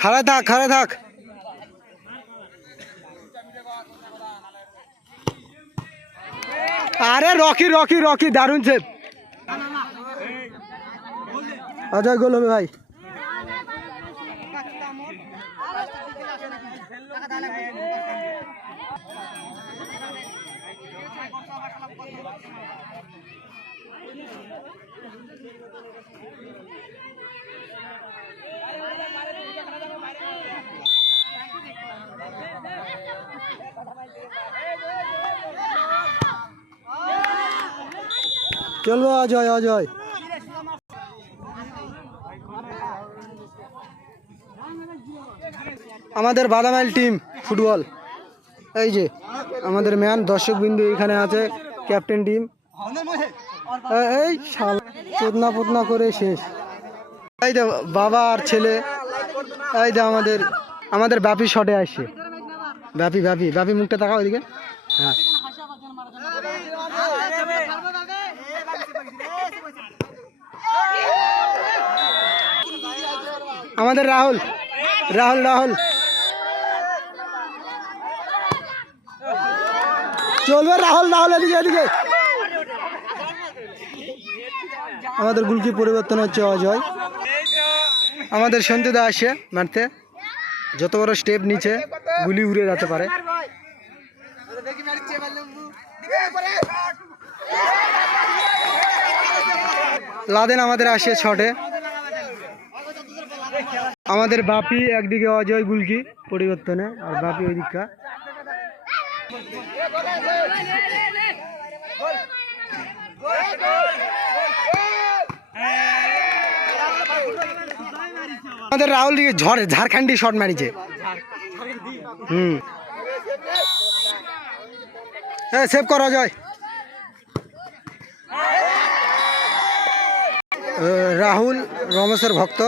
খাড়া থাক খাড়া থাক। আরে রকি রকি রকি দারুণ সেভ। অজয় গোল হবে ভাই। চলবো অজয় অজয়। আমাদের বাদামাইল টিম ফুটবল, এই যে আমাদের ম্যান দর্শক বিন্দু এখানে আছে, ক্যাপ্টেন টিম। এই পোতনা পোতনা করে শেষ। এই তো বাবা আর ছেলে, এই তো আমাদের ব্যাপী শটে আসছে। ব্যাপী ব্যাপী ব্যাপী মুখটা তাকাও ওইদিকে। হ্যাঁ আমাদের রাহুল রাহুল রাহুল চলবে। রাহুল রাহুল এদিকে এদিকে। আমাদের গুলকি পরিবর্তন হচ্ছে অজয়। আমাদের সন্তুদা আসে মারতে, যত বড় স্টেপ নিচে গুলি উড়ে যেতে পারে। লাদেন আমাদের আসে ছটে। আমাদের বাপি একদিকে অজয় গুলকি পরিবর্তনে, আর বাপি ওই দিকটা। আমাদের রাহুল দিকে ঝাড়খণ্ডী শট মারিছে। সেভ কর অজয়। রাহুল রমেশের ভক্ত,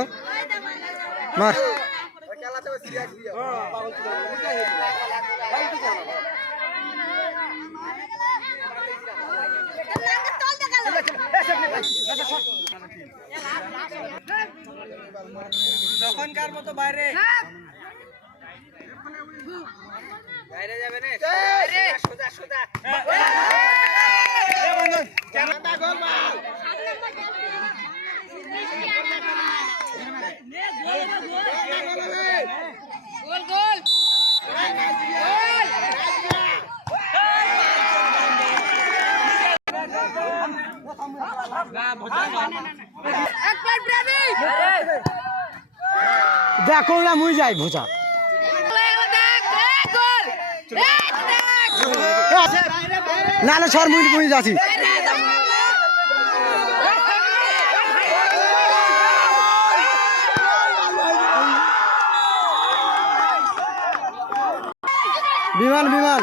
মার। তখনকার মতো বাইরে বাইরে যাবে না, সোজা সোজা। গোল গোল দেখো না মুই যাই ভোজা। না না সর মুই যাচ্ছি। বিমান বিমান